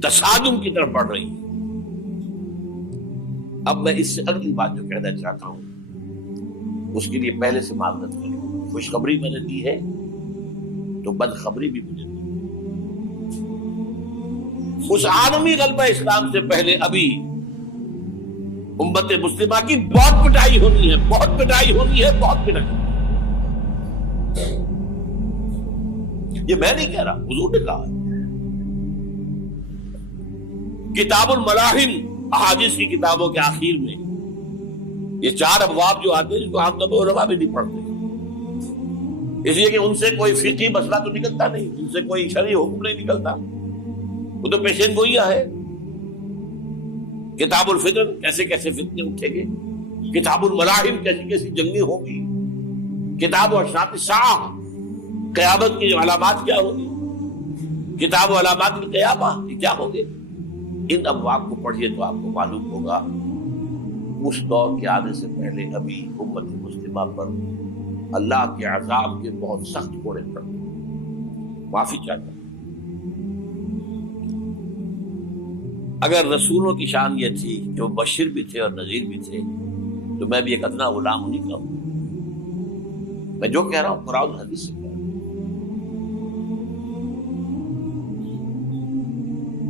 تصادم کی طرف بڑھ رہی ہے۔ اب میں اس سے اگلی بات جو کہنا چاہتا ہوں اس کے لیے پہلے سے معذرت کروں، خوشخبری میں نے دی ہے تو بدخبری بھی مجھے دی۔ اس عالمی غلبہ اسلام سے پہلے ابھی امت مسلمہ کی بہت پٹائی ہونی ہے، بہت پٹائی ہونی ہے، بہت پٹائی۔ یہ میں نہیں کہہ رہا، حضور نے کہا ہے۔ کتاب الملاحم احادیث کی کتابوں کے آخر میں یہ 4 ابواب جو آتے ہیں جن کو عام طور پر علماء بھی نہیں پڑھتے، اس لیے کہ ان سے کوئی فقہی مسئلہ تو نکلتا نہیں، ان سے کوئی شرعی حکم نہیں نکلتا، وہ تو پیشین گوئیاں ہے۔ کتاب الفتن کیسے کیسے فتنے اٹھیں گے، کتاب الملاحم کیسی کیسی جنگیں ہوں گی، کتاب اشراط الساعہ قیامت کی علامات کیا ہوگی، کتاب علامات القیامہ یہ کیا ہوں گے، ان ابواب کو پڑھیے تو آپ کو معلوم ہوگا اس دور کے آنے سے پہلے ابھی امت مسلمہ پر اللہ کے عذاب کے بہت سخت کوڑے پڑتے۔ معافی چاہتا ہوں، اگر رسولوں کی شان یہ تھی کہ وہ بشیر بھی تھے اور نذیر بھی تھے تو میں بھی ایک ادنا غلام نہیں کہوں۔ میں جو کہہ رہا ہوں قرآن اور حدیث سے کہہ رہا ہوں۔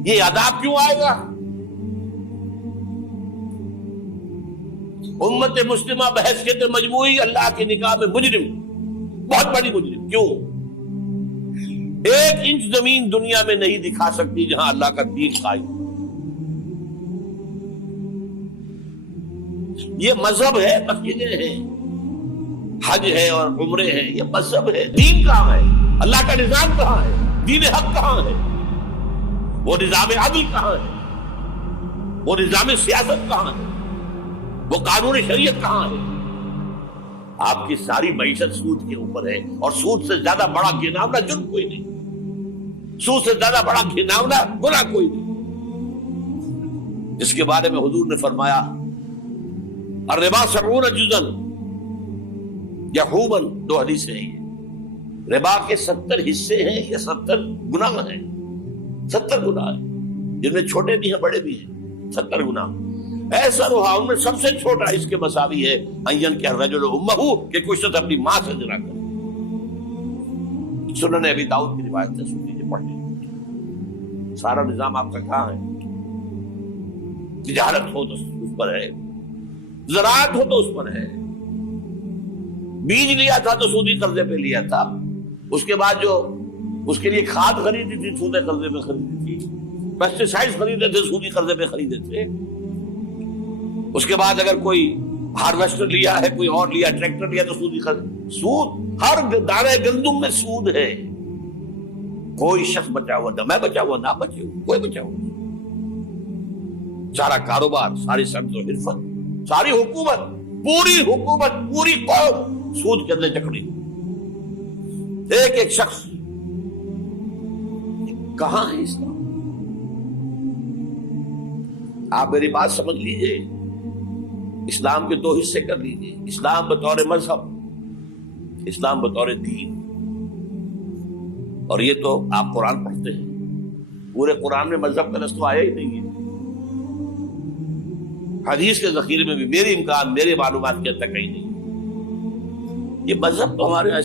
یہ عذاب کیوں آئے گا؟ امت مسلمہ بحیثیت مجموعی اللہ کی نگاہ میں مجرم، بہت بڑی مجرم۔ کیوں؟ 1 انچ زمین دنیا میں نہیں دکھا سکتی جہاں اللہ کا دین قائم۔ یہ مذہب ہے، مسجدیں ہیں، حج ہے اور عمرے ہیں، یہ مذہب ہے۔ دین کہاں ہے؟ اللہ کا نظام کہاں ہے؟ دین حق کہاں ہے؟ وہ نظام عدل کہاں ہے؟ وہ نظام سیاست کہاں ہے؟ وہ قانون شریعت کہاں ہے؟ آپ کی ساری معیشت سود کے اوپر ہے، اور سود سے زیادہ بڑا گھناؤنا جرم کوئی نہیں، سود سے زیادہ بڑا گھناؤنا گناہ کوئی نہیں، جس کے بارے میں حضور نے فرمایا الربا 70 جزءا یحوما، 2 حدیثیں ہیں یہ۔ ربا کے 70 حصے ہیں یا 70 گناہ ہیں، 70 گناہ ہیں، جن میں چھوٹے بھی ہیں بڑے بھی ہیں، 70 گناہ۔ ایسا رہا ان میں سب سے چھوٹا اس کے مساوی ہے ان کہ الرجل امہ، کہ کوئی شخص اپنی ماں سے زنا کرے۔ سنن ابی داؤد کی روایت ہے، سن لیجیے، پڑھ لیجیے۔ سارا نظام آپ کا کہاں ہے؟ تجارت ہو تو اس پر ہے، زراعت ہو تو اس پر ہے، بیج لیا تھا تو سودی قرضے پہ لیا تھا، اس کے بعد جو اس کے لیے کھاد خریدی تھی سودی قرضے پہ خریدی تھی، پیسٹی سائڈز خریدے تھے سودی قرضے پہ خریدے تھے، اس کے بعد اگر کوئی ہارویسٹر لیا ہے، کوئی اور لیا، ٹریکٹر لیا تو سودی قرض۔ سود، ہر دانے گندم میں سود ہے۔ کوئی شخص بچا ہوا نہ، میں بچا ہوا نہ بچے ہوا، کوئی بچا ہوا نہیں۔ سارا کاروبار، ساری صنعت و حرفت، ساری حکومت، پوری حکومت، پوری قوم سود کے اندر جکڑی، ایک ایک شخص۔ کہاں ہے اسلام؟ آپ میری بات سمجھ لیجئے، اسلام کے 2 حصے کر لیجئے، اسلام بطور مذہب، اسلام بطور دین۔ اور یہ تو آپ قرآن پڑھتے ہیں، پورے قرآن میں مذہب کا لفظ تو آیا ہی نہیں ہے۔ حدیث کے ذخیرے میں بھی میری امکان، میرے معلومات کے تک کہیں نہیں۔ یہ مذہب تو ہمارے